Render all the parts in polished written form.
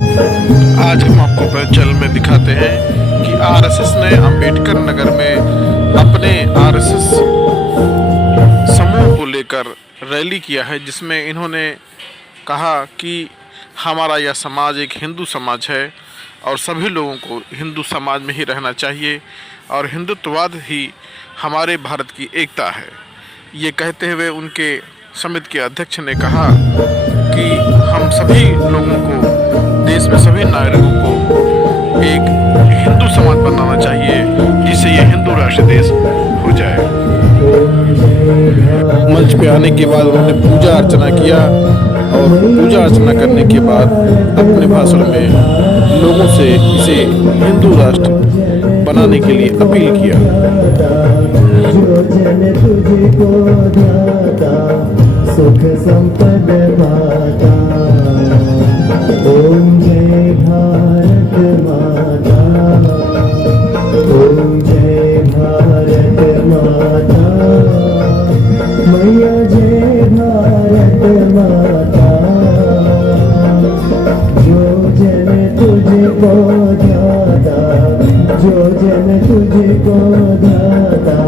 आज हम आपको पहचल में दिखाते हैं कि आरएसएस ने अंबेडकर नगर में अपने आरएसएस समूह को लेकर रैली किया है, जिसमें इन्होंने कहा कि हमारा यह समाज एक हिंदू समाज है और सभी लोगों को हिंदू समाज में ही रहना चाहिए और हिंदुत्ववाद ही हमारे भारत की एकता है। ये कहते हुए उनके समिति के अध्यक्ष ने कहा कि हम सभी लोगों को, देश में सभी नागरिकों को एक हिंदू समाज बनाना चाहिए, जिससे ये हिंदू राष्ट्र देश हो जाए। मंच पे आने के बाद उन्होंने पूजा अर्चना किया और पूजा अर्चना करने के बाद अपने भाषण में लोगों से इसे हिंदू राष्ट्र बनाने के लिए अपील किया। सुख संपद पाता, ओम जय भारत माता, ओम जय भारत माता, मैया जय भारत माता। जो जन तुझको ध्याता, जो जन तुझको ध्याता,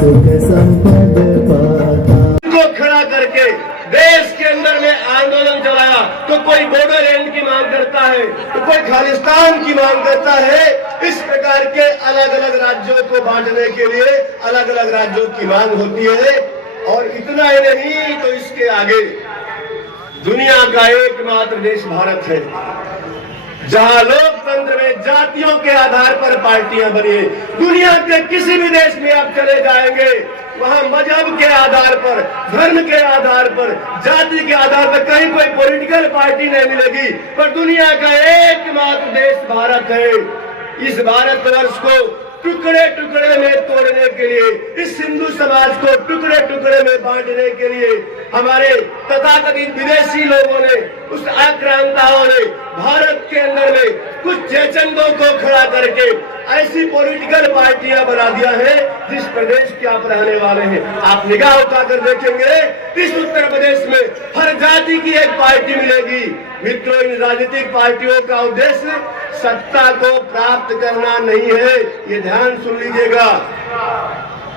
सुख संपद पाता। खड़ा करके देश के अंदर में आंदोलन चलाया, तो कोई बॉर्डरलैंड की मांग करता है, तो कोई खालिस्तान की मांग करता है। इस प्रकार के अलग अलग राज्यों को बांटने के लिए अलग अलग राज्यों की मांग होती है। और इतना ही नहीं, तो इसके आगे दुनिया का एकमात्र देश भारत है, जहां लोकतंत्र में जातियों के आधार पर पार्टियां बनी है। दुनिया के किसी भी देश में आप चले जाएंगे, वहां मजहब के आधार पर, धर्म के आधार पर, जाति के आधार पर कहीं कोई पॉलिटिकल पार्टी नहीं मिलेगी। पर दुनिया का एकमात्र देश भारत है। इस भारतवर्ष को टुकड़े टुकड़े में तोड़ने के लिए, इस हिंदू समाज को टुकड़े टुकड़े में बांटने के लिए हमारे तथाकथित विदेशी लोगों ने, उस आक्रांताओं ने भारत के अंदर में कुछ जयचंदों को खड़ा करके ऐसी पॉलिटिकल पार्टियां बना दिया है जिस प्रदेश के आप रहने वाले हैं। आप निगाह उठाकर देखेंगे, इस उत्तर प्रदेश में हर जाति की एक पार्टी मिलेगी। मित्रों, इन राजनीतिक पार्टियों का उद्देश्य सत्ता को प्राप्त करना नहीं है, ये ध्यान सुन लीजिएगा।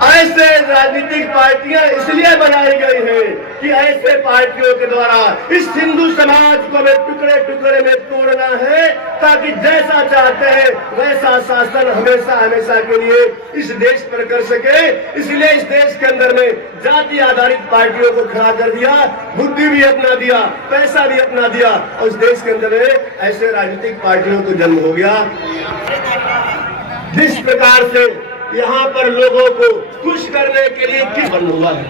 ऐसे राजनीतिक पार्टियां इसलिए बनाई गई है कि ऐसे पार्टियों के द्वारा इस हिंदू समाज को हमें टुकड़े टुकड़े में तोड़ना है, ताकि जैसा चाहते हैं वैसा शासन हमेशा हमेशा के लिए इस देश पर कर सके। इसलिए इस देश के अंदर में जाति आधारित पार्टियों को खड़ा कर दिया, बुद्धि भी अपना दिया, पैसा भी अपना दिया, और इस देश के अंदर में ऐसे राजनीतिक पार्टियों को जन्म हो गया। जिस प्रकार से यहाँ पर लोगों को खुश करने के लिए किस बंद हुआ है,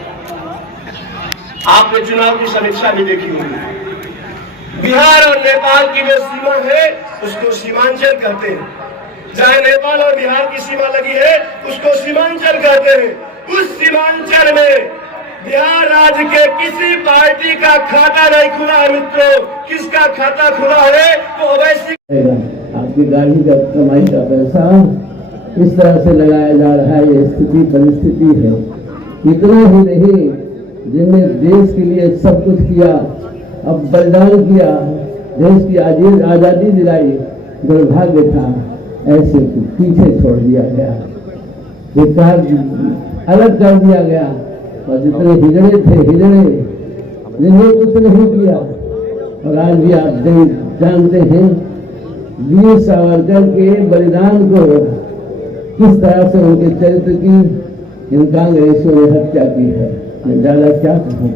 आपने चुनाव की समीक्षा भी देखी होगी। बिहार और नेपाल की जो सीमा है उसको सीमांचल कहते हैं। चाहे नेपाल और बिहार की सीमा लगी है उसको सीमांचल कहते हैं। उस सीमांचल में बिहार राज्य के किसी पार्टी का खाता नहीं खुला है। मित्रों, किसका खाता खुला है? तो अवैसी आपकी गाड़ी का कमाई का पैसा इस तरह से लगाया जा रहा है। ये स्थिति परिस्थिति है। इतना ही नहीं, जिनने देश के लिए सब कुछ किया, अब बलिदान किया, देश की आजादी दिलाई, दुर्भाग्य था ऐसे पीछे छोड़ दिया गया, बेकार अलग कर दिया गया। और जितने हिजड़े थे, हिजड़े जिन्हें कुछ नहीं किया। और आज भी आप जानते हैं वीर सावरकर के बलिदान को, किस तरह से उनके चरित्र की इन कांग्रेसियों ने हत्या की है। मैं ज्यादा क्या कहूँ,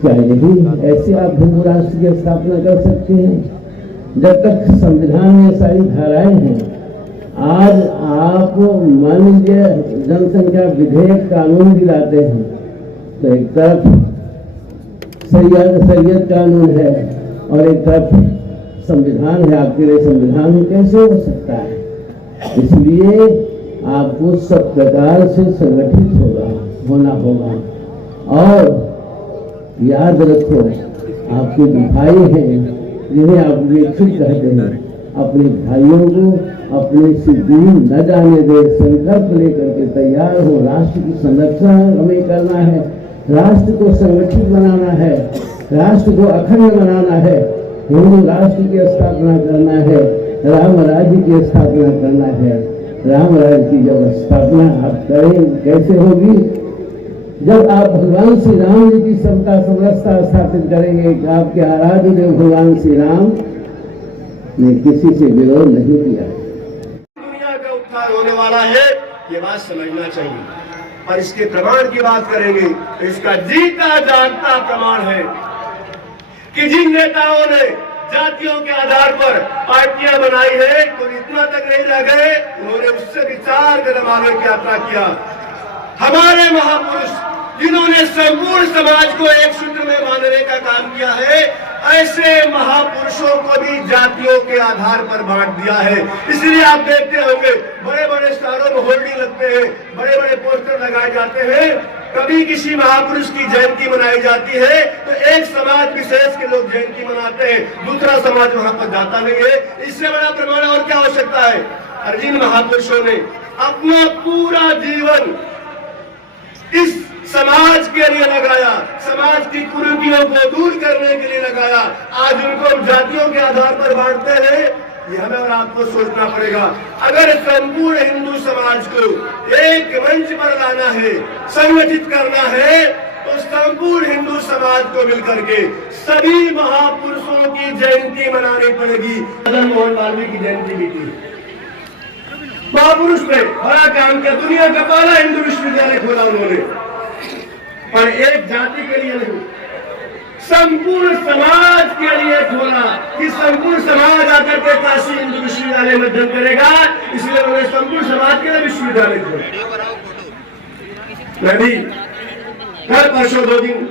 क्या यही ऐसे आप हिंदू राष्ट्र की स्थापना कर सकते हैं? जब तक संविधान में सारी धाराएं हैं। आज आप मान लीजिए जनसंख्या विधेयक कानून भी लाते हैं, तो एक तरफ सैयद कानून है और एक तरफ संविधान है। आपके लिए संविधान कैसे हो सकता है? इसलिए आपको सब प्रकार से संगठित होना होगा। और याद रखो, आपके भाई हैं जिन्हें आप विकसित कहते हैं, अपने भाइयों को अपने से दूर न जाने दे। संकल्प लेकर के तैयार हो। राष्ट्र की संरक्षण हमें करना है, राष्ट्र को संगठित बनाना है, राष्ट्र को अखंड बनाना है। हिंदू राष्ट्र की स्थापना करना है, राम राज्य की स्थापना करना है। राम राज्य की जब स्थापना आप करें कैसे होगी? जब आप भगवान श्री राम जी की सबका समरसता स्थापित करेंगे कि आपके आराध्य देव भगवान श्री राम ने किसी से विरोध नहीं किया। दुनिया का उत्थान होने वाला है, ये बात समझना चाहिए। और इसके प्रमाण की बात करेंगे तो इसका जीता जागता प्रमाण है कि जिन नेताओं ने जातियों के आधार पर पार्टियां बनाई है, तो इतना तक नहीं रह गए, उन्होंने उससे भी 4 कदम आगे की यात्रा किया। हमारे महापुरुष जिन्होंने संपूर्ण समाज को एक सूत्र में बांधने का काम किया है, ऐसे महापुरुषों को भी जातियों के आधार पर बांट दिया है। इसलिए आप देखते होंगे बड़े बड़े शहरों में होर्डिंग लगते हैं, बड़े बड़े पोस्टर लगाए जाते हैं। कभी किसी महापुरुष की जयंती मनाई जाती है तो एक समाज विशेष के लोग जयंती मनाते हैं, दूसरा समाज वहां पर जाता नहीं है। इससे बड़ा प्रमाण और क्या हो सकता है? और जिन महापुरुषों ने अपना पूरा जीवन इस समाज के लिए लगाया, समाज की कुरीतियों को दूर करने के लिए लगाया, आज उनको जातियों के आधार पर बांटते हैं। ये हमें और आपको सोचना पड़ेगा। अगर संपूर्ण हिंदू समाज को एक मंच पर लाना है, संगठित करना है, तो संपूर्ण हिंदू समाज को मिलकर के सभी महापुरुषों की जयंती मनानी पड़ेगी। मदन मोहन मालवीय की जयंती भी थी। महापुरुष ने बड़ा काम किया, दुनिया का पहला हिंदू विश्वविद्यालय खोला उन्होंने, पर एक जाति के लिए नहीं, संपूर्ण समाज के लिए खोला कि संपूर्ण समाज आकर के काशी हिंदू विश्वविद्यालय में अध्ययन करेगा। इसलिए उन्होंने संपूर्ण समाज के लिए विश्वविद्यालय खोला। मैं भी कल परसों 2 दिन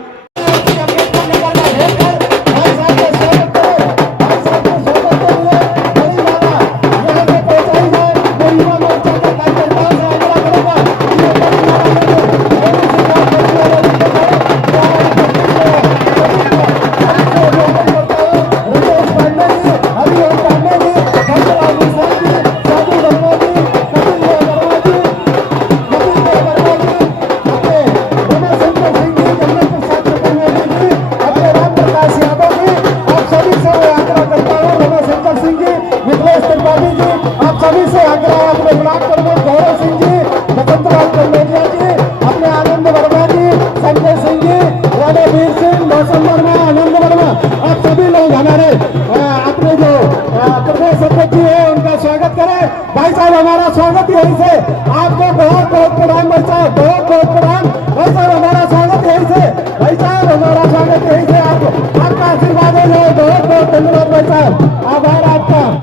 भाई साहब, हमारा स्वागत यहीं से। आपको बहुत बहुत प्रणाम भाई साहब, बहुत बहुत प्रणाम भाई साहब, हमारा स्वागत यहीं से। भाई साहब, हमारा स्वागत यहीं से। आपका आशीर्वाद है, बहुत बहुत धन्यवाद भाई साहब। आप